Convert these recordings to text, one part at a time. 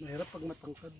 Mahirap pag matangkad.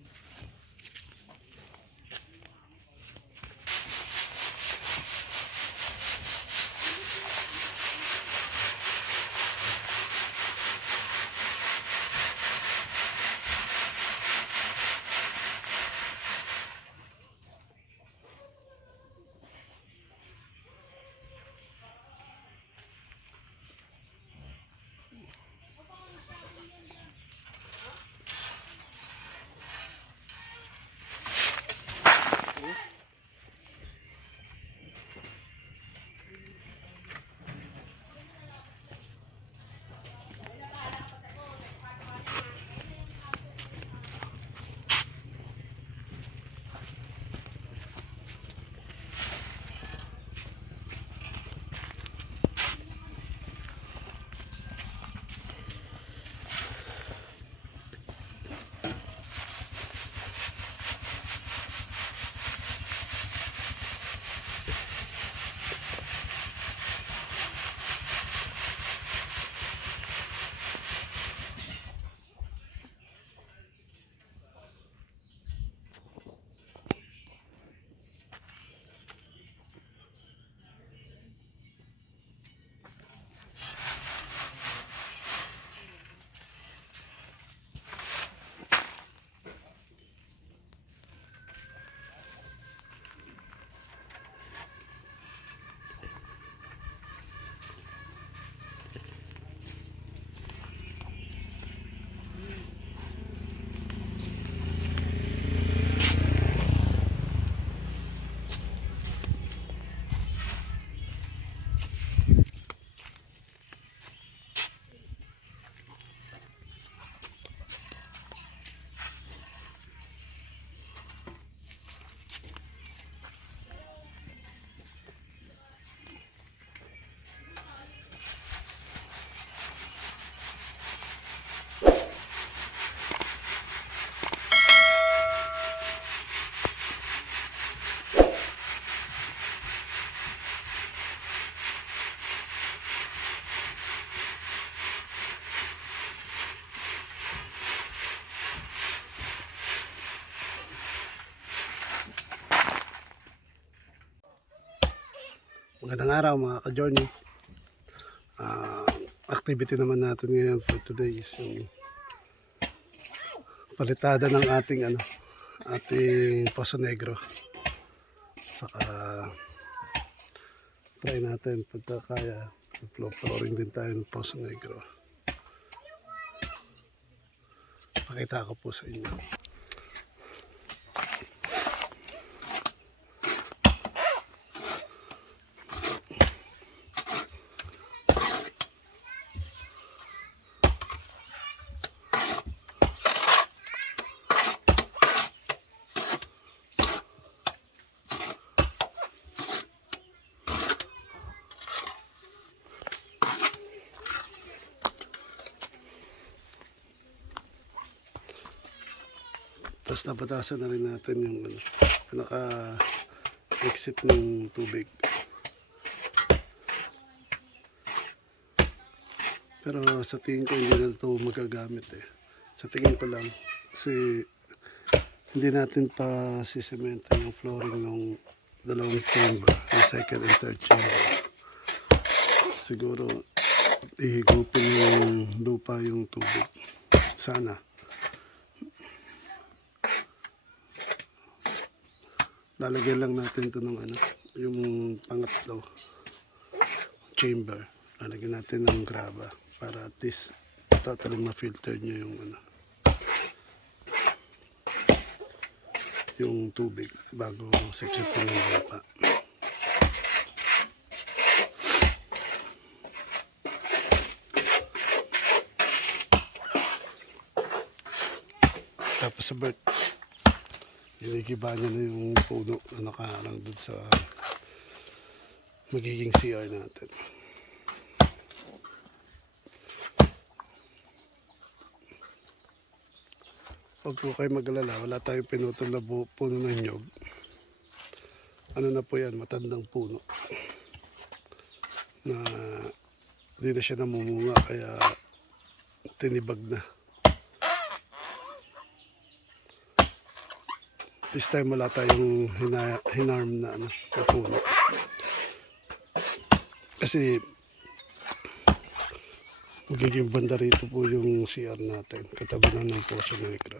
Magandang araw mga ka-journey. Ah, activity naman natin ngayon for today is yung palitada ng ating ano, ating Poso Negro. Saka try natin pagka kaya floor flooring din tayo ng Poso Negro. Pakita ko po sa inyo. Tapos napatasan na rin natin yung ano, pinaka-exit ng tubig. Pero sa tingin ko hindi na ito magagamit eh. Sa tingin ko lang kasi hindi natin pa sisemento yung flooring ng dalawang chamber, yung second and third chamber. Siguro ihigupin yung lupa yung tubig. Sana. Lalagyan lang natin ito ng ano, yung pangatlo chamber. Lalagyan natin ng graba para at least totally ma-filter nyo yung ano, yung tubig bago section po ng lupa. Tapos sa bird, Ginigiba niya na yung puno na nakaharang doon sa magiging CR natin. Huwag po kayo magalala, wala tayong pinutol na puno ng nyog. Ano na po yan, matandang puno. Na hindi na siya namumunga kaya tinibag na. This time wala tayong hina, hinarm na ano, na puno. Kasi magiging banda rito po yung CR natin. Katabanan ng Poso Negra.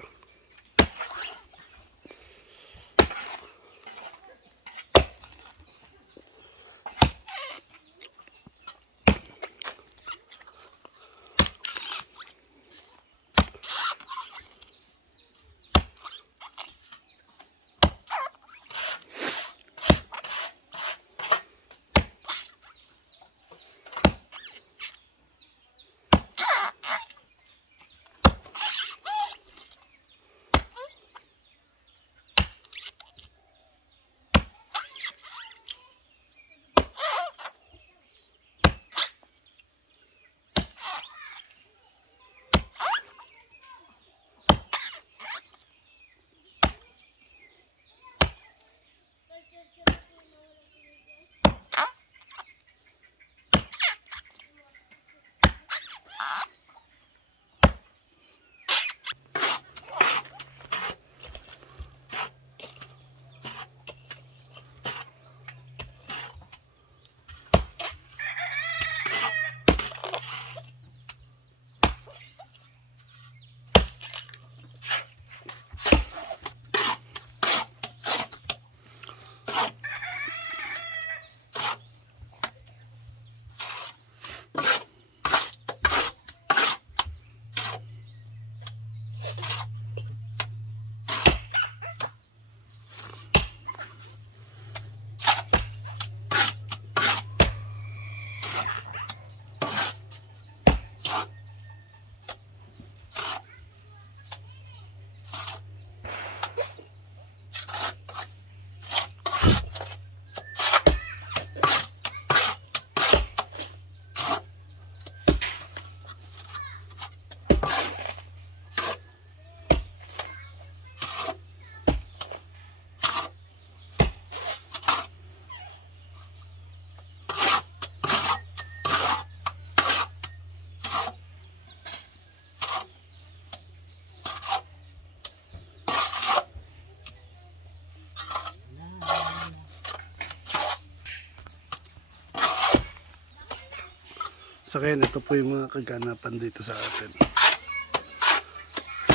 Sa kaya ito po yung mga kaganapan dito sa atin.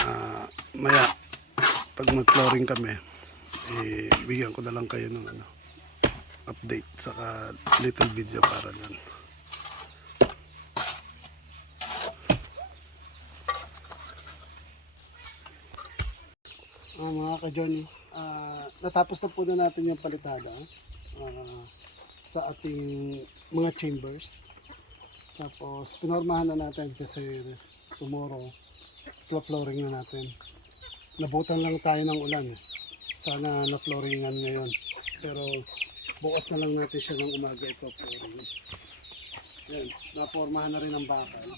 Ah, maya, pag mag-flooring kami, eh, bigyan ko na lang kayo ng ano, update saka little video para nan. Ah, mga ka-Johnny, ah, natapos na po na natin yung palitada ah, sa ating mga chambers. Tapos, pinormahan na natin kasi tomorrow, flo-flooring na natin. Nabutan lang tayo ng ulan. Sana na-flooringan ngayon. Pero, bukas na lang natin siya ng umaga ito flooring. Yan, napormahan na rin ang bakal.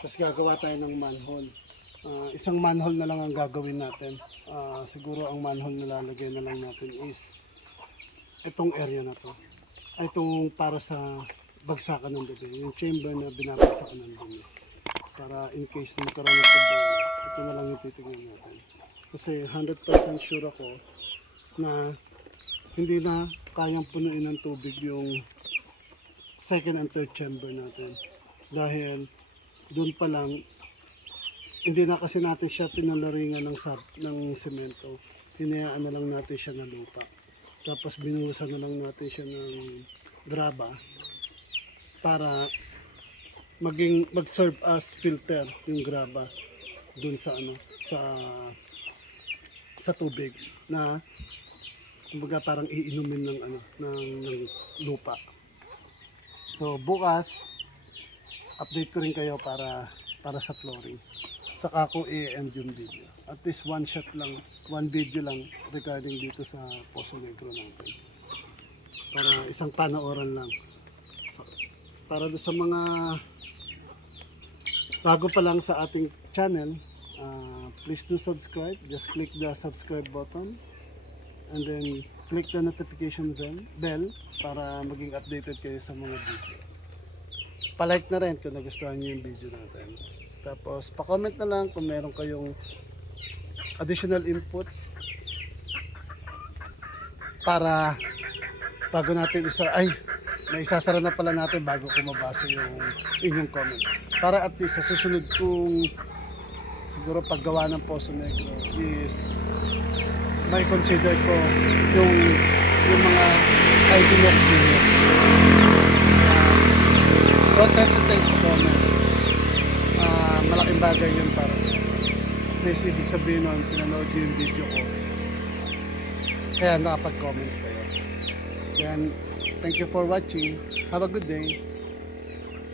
Tapos gagawa tayo ng manhole. Ah, isang manhole na lang ang gagawin natin. Ah, siguro ang manhole na lalagay na lang natin is itong area na to. Itong para sa bagsakan ng dumi. Yung chamber na binabagsakan ng dumi. Para in case magkaroon ng problema, ito na lang yung titingnan natin. Kasi 100% sure ako na hindi na kayang punuin ng tubig yung second and third chamber natin. Dahil doon pa lang, hindi na kasi natin siya tinalaringan ng, sab, ng semento. Hinayaan na lang natin siya na lupa. Tapos binuhusan na lang natin siya ng graba para maging mag-serve as filter yung graba dun sa ano sa sa tubig na kumbaga parang iinumin ng ano ng, ng lupa. So bukas update ko rin kayo para para sa flooring. Saka ko i-end yung video. At least one shot lang, one video lang regarding dito sa Poso Negro natin. Para isang panooran lang. Para do sa mga bago pa lang sa ating channel, uh, please do subscribe. Just click the subscribe button and then click the notification bell, para maging updated kayo sa mga video. Pa-like na rin kung nagustuhan niyo yung video natin. Tapos, pa-comment na lang kung meron kayong additional inputs para bago natin isa ay may isasara na pala natin bago ko mabasa yung inyong comment. Para at least sa susunod kong siguro paggawa ng Poso Negro is may consider ko yung yung mga ideas ninyo. Uh, don't hesitate to comment. Ah, malaking bagay yun para sa least ibig sabihin nun, pinanood yung video ko. Kaya nakapag-comment kayo. Yan, thank you for watching. Have a good day.